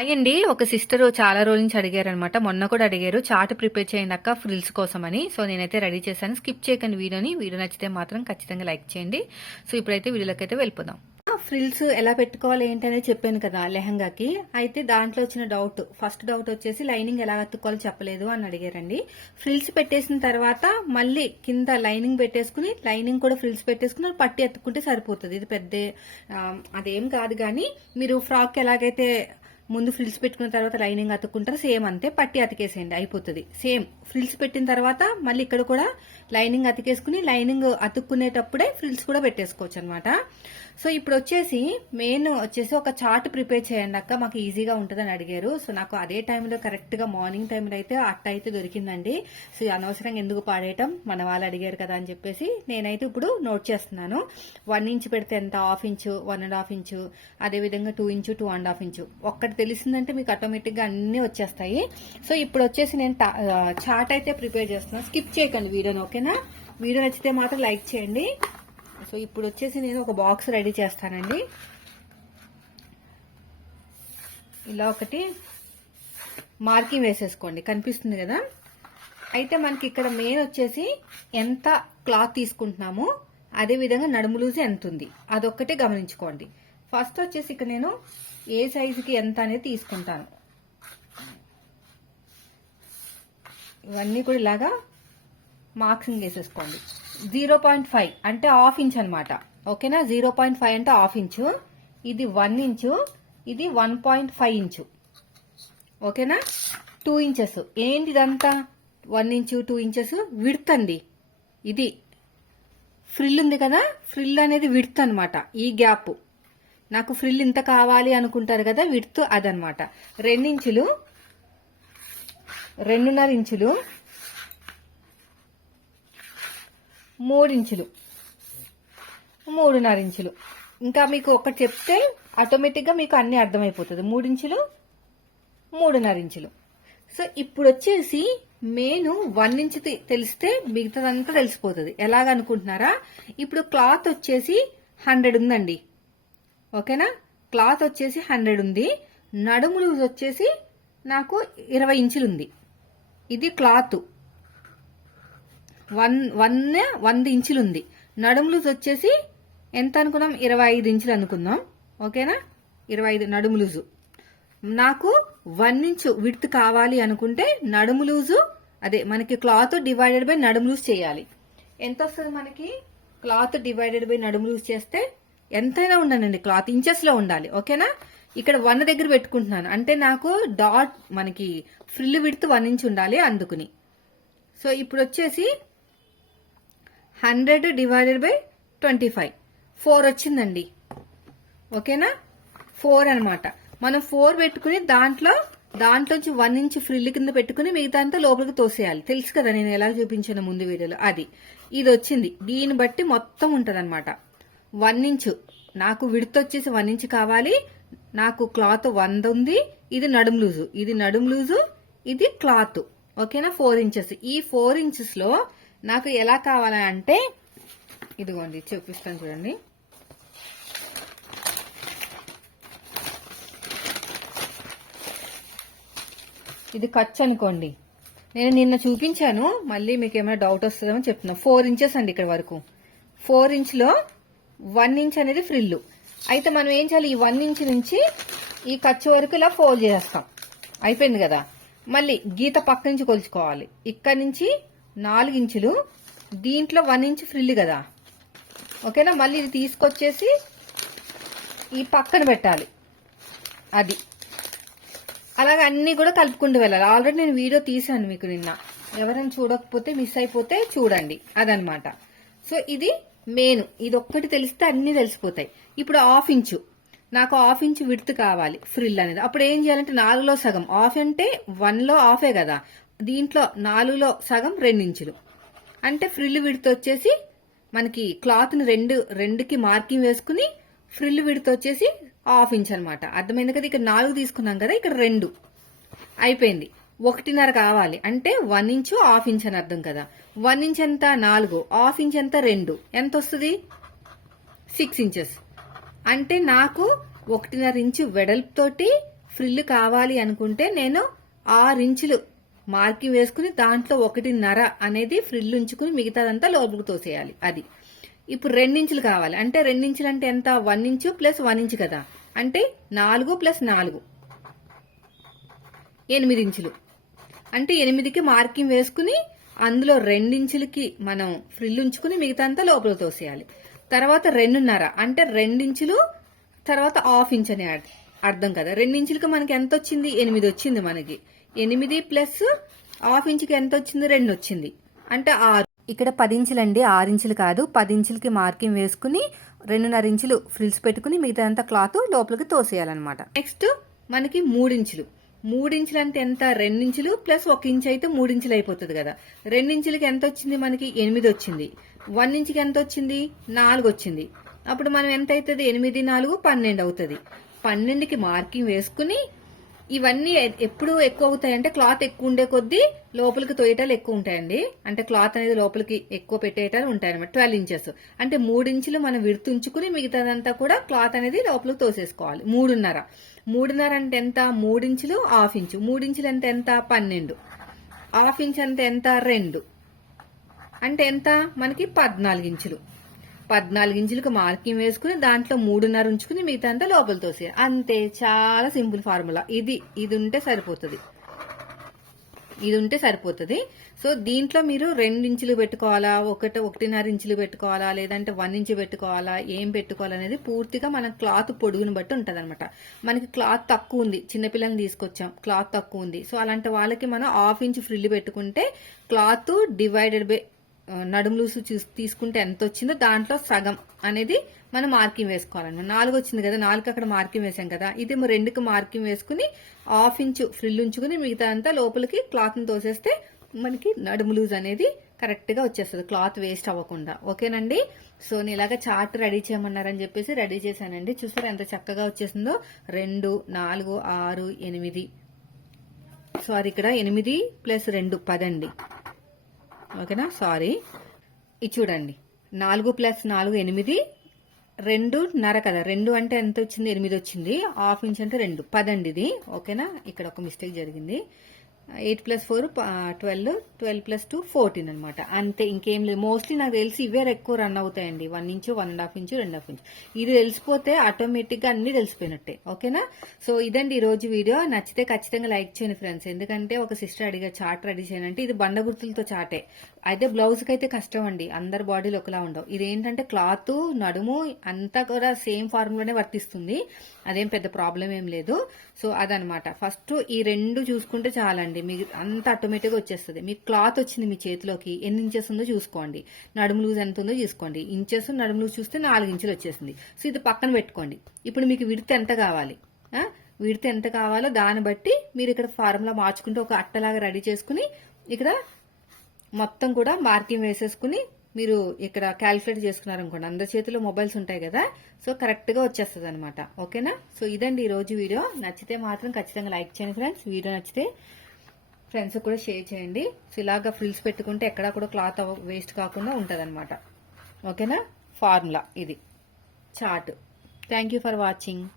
Hi అండి. ఒక sister చాలా రోజుల నుంచి అడిగారనమాట. మొన్న కూడా అడిగారు చార్ట్ ప్రిపేర్ చేయండి అక్క ఫ్రిల్స్ కోసం అని సో నేనైతే రెడీ చేశాను. స్కిప్ చేయకండి వీడియోని. వీడియో నచ్చితే మాత్రం ఖచ్చితంగా లైక్ చేయండి. సో ఇప్పుడైతే వీడియోలోకి అయితే వెళ్ళిపోదాం ఫ్రిల్స్ ఎలా పెట్టుకోవాలి ఏంటనేది చెప్పాను కదా లెహంగాకి. అయితే దాంట్లో వచ్చిన డౌట్ ఫస్ట్ డౌట్ వచ్చేసి లైనింగ్ ఎలా అతుక్కోవాలో చెప్పలేదు అని అడిగారండి. ఫ్రిల్స్ పెట్టేసిన తర్వాత మళ్ళీ కింద లైనింగ్ పెట్టేసుకుని లైనింగ్ కూడా ఫ్రిల్స్ పెట్టేసుకుని పట్టి ఎత్తుకుంటే సరిపోతుంది. ఇది పెద్ద అదేం కాదు కానీ మీరు ఫ్రాక్ ఎలాగైతే ముందు ఫ్రిల్స్ పెట్టుకున్న తర్వాత లైనింగ్ అతుక్కుంటారు. సేమ్ అంతే పట్టి అతికేసేయండి అయిపోతుంది. సేమ్ ఫ్రిల్స్ పెట్టిన తర్వాత మళ్ళీ ఇక్కడ కూడా లైనింగ్ అతికేసుకుని లైనింగ్ అతుక్కునేటప్పుడే ఫ్రిల్స్ కూడా పెట్టేసుకోవచ్చు అనమాట సో ఇప్పుడు వచ్చేసి మెయిన్ వచ్చేసి ఒక చార్ట్ ప్రిపేర్ చేయండి అక్క మాకు ఈజీగా ఉంటుందని అడిగారు. సో నాకు అదే టైంలో కరెక్ట్గా మార్నింగ్ టైంలో అయితే అట్ట అయితే దొరికిందండి. సో అనవసరంగా ఎందుకు పాడేయటం మన వాళ్ళు అడిగారు కదా అని చెప్పేసి నేనైతే ఇప్పుడు నోట్ చేస్తున్నాను. వన్ ఇంచ్ పెడితే ఎంత? Half inch one and half inch అదేవిధంగా two inch two and half inch. ఒక్కటి తెలిసిందంటే మీకు ఆటోమేటిక్గా అన్నీ వచ్చేస్తాయి. సో ఇప్పుడు వచ్చేసి నేను చార్ట్ అయితే ప్రిపేర్ చేస్తున్నాను స్కిప్ చేయకండి వీడియోని ఓకేనా? వీడియో నచ్చితే మాత్రం లైక్ చేయండి. సో ఇప్పుడు వచ్చేసి నేను ఒక బాక్స్ రెడీ చేస్తానండి. ఇలా ఒకటి మార్కింగ్ వేసేసుకోండి. కనిపిస్తుంది కదా? అయితే మనకి ఇక్కడ మెయిన్ వచ్చేసి ఎంత క్లాత్ తీసుకుంటున్నామో అదే విధంగా నడుము లూజ్ ఎంత ఉంది అదొక్కటే గమనించుకోండి. ఫస్ట్ వచ్చేసి ఇక్కడ నేను ఏ సైజుకి ఎంత అనేది తీసుకుంటాను. ఇవన్నీ కూడా ఇలాగా మార్క్సింగ్ వేసేసుకోండి జీరో పాయింట్ ఫైవ్ అంటే హాఫ్ ఇంచ్ అనమాట ఓకేనా? జీరో పాయింట్ ఫైవ్ అంటే హాఫ్ ఇంచు. ఇది వన్ ఇంచు. ఇది వన్ పాయింట్ ఫైవ్ ఇంచు. ఓకేనా? Two inches. ఏంటి ఇదంతా? One inch two inches. Width అండి. ఇది ఫ్రిల్ ఉంది కదా? ఫ్రిల్ అనేది విడత్ అనమాట ఈ గ్యాప్. నాకు ఫ్రిల్ ఇంత కావాలి అనుకుంటారు కదా? విడత్ అదనమాట రెండించులు. రెండున్నర ఇంచులు. మూడించులు మూడున్నర ఇంచులు. ఇంకా మీకు ఒకటి చెప్తే ఆటోమేటిక్గా మీకు అన్ని అర్థమైపోతుంది. మూడించులు మూడున్నర ఇంచులు. సో ఇప్పుడు వచ్చేసి మెయిన్ వన్ ఇంచ్ తెలిస్తే మిగతాదంతా తెలిసిపోతుంది. ఎలాగనుకుంటున్నారా? ఇప్పుడు క్లాత్ వచ్చేసి హండ్రెడ్ ఉందండి. ఓకేనా? క్లాత్ వచ్చేసి హండ్రెడ్ ఉంది. నడుము లూజ్ వచ్చేసి నాకు ఇరవై ఇంచులు ఉంది ఇది క్లాత్. వన్ వన్ వంద ఇంచులు ఉంది నడుము లూజ్ వచ్చేసి ఎంత అనుకున్నాం? ఇరవై ఐదు ఇంచులు అనుకుందాం ఓకేనా? ఇరవై ఐదు నడుము లూజు. నాకు వన్ ఇంచు విడ్త్ కావాలి అనుకుంటే నడుము లూజు అదే మనకి క్లాత్ డివైడెడ్ బై నడుము లూజ్ చేయాలి. ఎంత వస్తుంది మనకి? క్లాత్ డివైడెడ్ బై నడుము లూజ్ చేస్తే ఎంతైనా ఉండాలండి. క్లాత్ ఇంచెస్లో ఉండాలి. ఓకేనా? ఇక్కడ వన్ దగ్గర పెట్టుకుంటున్నాను. అంటే నాకు డాట్ మనకి ఫ్రిల్ విడుతు వన్ ఇంచ్ ఉండాలి అందుకుని. సో ఇప్పుడు వచ్చేసి hundred divided by twenty five four వచ్చిందండి. ఓకేనా? ఫోర్ అన్నమాట. మనం ఫోర్ పెట్టుకుని దాంట్లో దాంట్లోంచి వన్ ఇంచ్ ఫ్రిల్ కింద పెట్టుకుని మిగతా అంతా లోపలికి తోసేయాలి. తెలుసు కదా నేను ఎలా చూపించాను ముందు వీడియోలో? అది. ఇది వచ్చింది. దీన్ని బట్టి మొత్తం ఉంటదన్నమాట. వన్ ఇంచు నాకు విడత వచ్చేసి వన్ ఇంచ్ కావాలి. నాకు క్లాత్ వంద ఉంది ఇది నడుము లూజు. ఇది నడుము లూజు ఇది క్లాత్. ఓకేనా? Four inches. ఈ ఫోర్ ఇంచెస్లో నాకు ఎలా కావాలా అంటే ఇదిగోండి చూపిస్తాను చూడండి. ఇది ఖర్చు అనుకోండి. నేను నిన్న చూపించాను మళ్ళీ మీకు ఏమైనా డౌట్ వస్తుందేమో చెప్తున్నా. ఫోర్ ఇంచెస్ అండి ఇక్కడ వరకు. ఫోర్ ఇంచ్లో వన్ ఇంచ్ అనేది ఫ్రిల్లు. అయితే మనం ఏం చేయాలి? ఈ వన్ ఇంచ్ నుంచి ఈ ఖర్చు వరకు ఇలా ఫోల్డ్ చేస్తాం అయిపోయింది కదా? మళ్ళీ గీత పక్క నుంచి కొలుచుకోవాలి. ఇక్కడ నుంచి నాలుగు ఇంచులు. దీంట్లో వన్ ఇంచ్ ఫ్రిల్ కదా? ఓకేనా? మళ్ళీ ఇది తీసుకొచ్చేసి ఈ పక్కన పెట్టాలి. అది. అలాగే అన్నీ కూడా కలుపుకుంటూ వెళ్ళాలి. ఆల్రెడీ నేను వీడియో తీసాను మీకు నిన్న. ఎవరైనా చూడకపోతే మిస్ అయిపోతే చూడండి. అదనమాట. సో ఇది మెయిన్. ఇది ఒక్కటి తెలిస్తే అన్నీ తెలిసిపోతాయి. ఇప్పుడు హాఫ్ ఇంచు. నాకు హాఫ్ ఇంచు విడ్త్ కావాలి ఫ్రిల్ అనేది. అప్పుడు ఏం చేయాలంటే నాలుగులో సగం. హాఫ్ అంటే వన్లో హాఫే కదా. దీంట్లో నాలుగులో సగం రెండించులు అంటే ఫ్రిల్ విడ్త్ వచ్చేసి మనకి క్లాత్ని రెండు రెండుకి మార్కింగ్ వేసుకుని ఫ్రిల్ విడ్త్ వచ్చేసి హాఫ్ ఇంచ్ అనమాట అర్థమైంది కదా? ఇక్కడ నాలుగు తీసుకున్నాం కదా? ఇక్కడ రెండు. అయిపోయింది. ఒకటిన్నర కావాలి. అంటే వన్ ఇంచు హాఫ్ ఇంచ్ అని అర్థం కదా. వన్ ఇంచ్ ఎంత? నాలుగు. హాఫ్ ఇంచ్ ఎంత? రెండు. ఎంత వస్తుంది? Six inches. అంటే నాకు ఒకటిన్నర ఇంచు వెడల్పుతోటి ఫ్రిల్ కావాలి అనుకుంటే నేను ఆరు ఇంచులు మార్కింగ్ వేసుకుని దాంట్లో ఒకటిన్నర అనేది ఫ్రిల్ ఉంచుకుని మిగతాదంతా లోపలికి తోసేయాలి. అది. ఇప్పుడు రెండించులు కావాలి. అంటే రెండించులు అంటే ఎంత? One inch plus one inch కదా. అంటే నాలుగు ప్లస్ నాలుగు. ఎనిమిది ఇంచులు. అంటే ఎనిమిదికి మార్కింగ్ వేసుకుని అందులో రెండించులకి మనం ఫ్రిల్ ఉంచుకుని మిగతా అంతా లోపల తోసేయాలి. తర్వాత రెండున్నర అంటే రెండించులు తర్వాత హాఫ్ ఇంచ్ అని అర్థ- కదా. రెండించులకి మనకి ఎంత వచ్చింది ఎనిమిది వచ్చింది మనకి. ఎనిమిది ప్లస్ హాఫ్ ఇంచుకి ఎంత వచ్చింది రెండు వచ్చింది అంటే ఆరు. ఇక్కడ పది ఇంచులు అండి ఆరు ఇంచులు కాదు. పది ఇంచులకి మార్కింగ్ వేసుకుని రెండున్నర ఇంచులు ఫ్రిల్స్ పెట్టుకుని మిగతా అంతా క్లాత్ లోపలికి తోసేయాలన్నమాట. నెక్స్ట్ మనకి మూడించులు. మూడించులు అంటే ఎంత? రెండించులు ప్లస్ ఒక ఇంచ్ అయితే మూడించులు అయిపోతుంది కదా. రెండించులకి ఎంత వచ్చింది మనకి? ఎనిమిది వచ్చింది. వన్ ఇంచుకి ఎంత వచ్చింది? నాలుగు వచ్చింది. అప్పుడు మనం ఎంత అవుతుంది? ఎనిమిది నాలుగు పన్నెండు అవుతుంది. పన్నెండుకి మార్కింగ్ వేసుకుని ఇవన్నీ ఎప్పుడు ఎక్కువ అవుతాయి అంటే క్లాత్ ఎక్కువ ఉండే కొద్దీ లోపలికి తొయ్యటాలు ఎక్కువ ఉంటాయండి అంటే క్లాత్ అనేది లోపలికి ఎక్కువ పెట్టేటాలు ఉంటాయి అనమాట ట్వెల్వ్ ఇంచెస్. అంటే మూడు ఇంచులు మనం విడుతుంచుకుని మిగతాదంతా కూడా క్లాత్ అనేది లోపలికి తోసేసుకోవాలి. మూడున్నర. మూడున్నర అంటే ఎంత? మూడించులు హాఫ్ ఇంచు. మూడించులు అంటే ఎంత? పన్నెండు. హాఫ్ ఇంచ్ అంటే ఎంత? రెండు. అంటే ఎంత? మనకి పద్నాలుగు ఇంచులు. పద్నాలుగు ఇంచులకు మార్కింగ్ వేసుకుని దాంట్లో మూడున్నర ఉంచుకుని మిగతా అంతా లోపల తోసేయాలి అంతే చాలా సింపుల్ ఫార్ములా. ఇది ఇది ఉంటే సరిపోతుంది. ఇది ఉంటే సరిపోతుంది. సో దీంట్లో మీరు రెండు ఇంచులు పెట్టుకోవాలా ఒకటి ఒకటిన్నర ఇంచులు పెట్టుకోవాలా లేదంటే వన్ ఇంచు పెట్టుకోవాలా ఏం పెట్టుకోవాలనేది పూర్తిగా మన క్లాత్ పొడుగుని బట్టి ఉంటుంది అనమాట మనకి క్లాత్ తక్కువ ఉంది. చిన్నపిల్లల్ని తీసుకొచ్చాం క్లాత్ తక్కువ ఉంది. సో అలాంటి వాళ్ళకి మనం హాఫ్ ఇంచ్ ఫ్రిల్ పెట్టుకుంటే క్లాత్ డివైడెడ్ బై నడుము లూసు చూసి తీసుకుంటే ఎంత వచ్చిందో దాంట్లో సగం అనేది మనం మార్కింగ్ వేసుకోవాలన్నమాట. నాలుగు వచ్చింది కదా నాలుగు అక్కడ మార్కింగ్ వేసాం కదా ఇది రెండుకి మార్కింగ్ వేసుకుని హాఫ్ ఇంచు ఫ్రిల్ ఉంచుకుని మిగతా అంతా లోపలికి క్లాత్ని తోసేస్తే మనకి నడుము లూజ్ అనేది కరెక్ట్గా వచ్చేస్తుంది. క్లాత్ వేస్ట్ అవ్వకుండా. ఓకేనండి? సో నేను ఇలాగ చార్ట్ రెడీ చేయమన్నారని చెప్పేసి రెడీ చేశానండి. చూసారు ఎంత చక్కగా వచ్చేసిందో? రెండు నాలుగు ఆరు ఎనిమిది. సారీ ఇక్కడ ఎనిమిది ప్లస్ రెండు పదండి. ఓకేనా? సారీ ఇది చూడండి. నాలుగు ప్లస్ నాలుగు ఎనిమిది రెండున్నర కదా. రెండు అంటే ఎంత వచ్చింది? ఎనిమిది వచ్చింది. హాఫ్ ఇంచ్ అంటే రెండు. పదండి ఇది. ఓకేనా? ఇక్కడ ఒక మిస్టేక్ జరిగింది. Eight plus four twelve twelve plus two fourteen అనమాట అంతే ఇంకేం లేదు. మోస్ట్లీ నాకు తెలిసి ఇవే ఎక్కువ రన్ అవుతాయండి. One inch one and half inch రెండు హాఫ్ ఇంచు ఇది తెలిసిపోతే ఆటోమేటిక్గా అన్ని తెలిసిపోయినట్టే. ఓకేనా సో ఇదండి ఈ రోజు వీడియో నచ్చితే ఖచ్చితంగా లైక్ చేయండి ఫ్రెండ్స్ ఎందుకంటే ఒక సిస్టర్ అడిగా చార్ట్ రెడీ చేయాలంటే ఇది బండ గుర్తులతో చాటే అయితే బ్లౌజ్కి అయితే కష్టం అండి. అందరి బాడీలు ఒకలా ఉండవు. ఇది ఏంటంటే క్లాత్ నడుము అంతా కూడా సేమ్ ఫార్ములానే వర్తిస్తుంది. అదేం పెద్ద ప్రాబ్లం ఏం లేదు. సో అదనమాట ఫస్ట్ ఈ రెండు చూసుకుంటే చాలండి. మీకు అంత ఆటోమేటిక్గా వచ్చేస్తుంది. మీకు క్లాత్ వచ్చింది మీ చేతిలోకి ఎన్ని ఇంచెస్ ఉందో చూసుకోండి. నడుము లూజ్ ఎంత ఉందో చూసుకోండి. ఇంచెస్ నడుము లూజ్ చూస్తే నాలుగు ఇంచులు వచ్చేసింది. సో ఇది పక్కన పెట్టుకోండి. ఇప్పుడు మీకు విడత ఎంత కావాలి? విడితే విడత ఎంత కావాలో దాన్ని బట్టి మీరు ఇక్కడ ఫార్ములా మార్చుకుంటే ఒక అట్టలాగా రెడీ చేసుకుని ఇక్కడ మొత్తం కూడా మార్కింగ్ వేసేసుకుని మీరు ఇక్కడ క్యాలిక్యులేట్ చేసుకున్నారనుకోండి. అందరి చేతిలో మొబైల్స్ ఉంటాయి కదా. సో కరెక్ట్గా వచ్చేస్తుంది అనమాట ఓకేనా సో ఇదండి ఈ రోజు వీడియో. నచ్చితే మాత్రం ఖచ్చితంగా లైక్ చేయండి ఫ్రెండ్స్ వీడియో నచ్చితే ఫ్రెండ్స్ కూడా షేర్ చేయండి. సో ఇలాగ ఫ్రిల్స్ పెట్టుకుంటే ఎక్కడా కూడా క్లాత్ వేస్ట్ కాకుండా ఉంటుంది ఓకేనా? ఫార్ములా ఇది. Chart. Thank you for watching.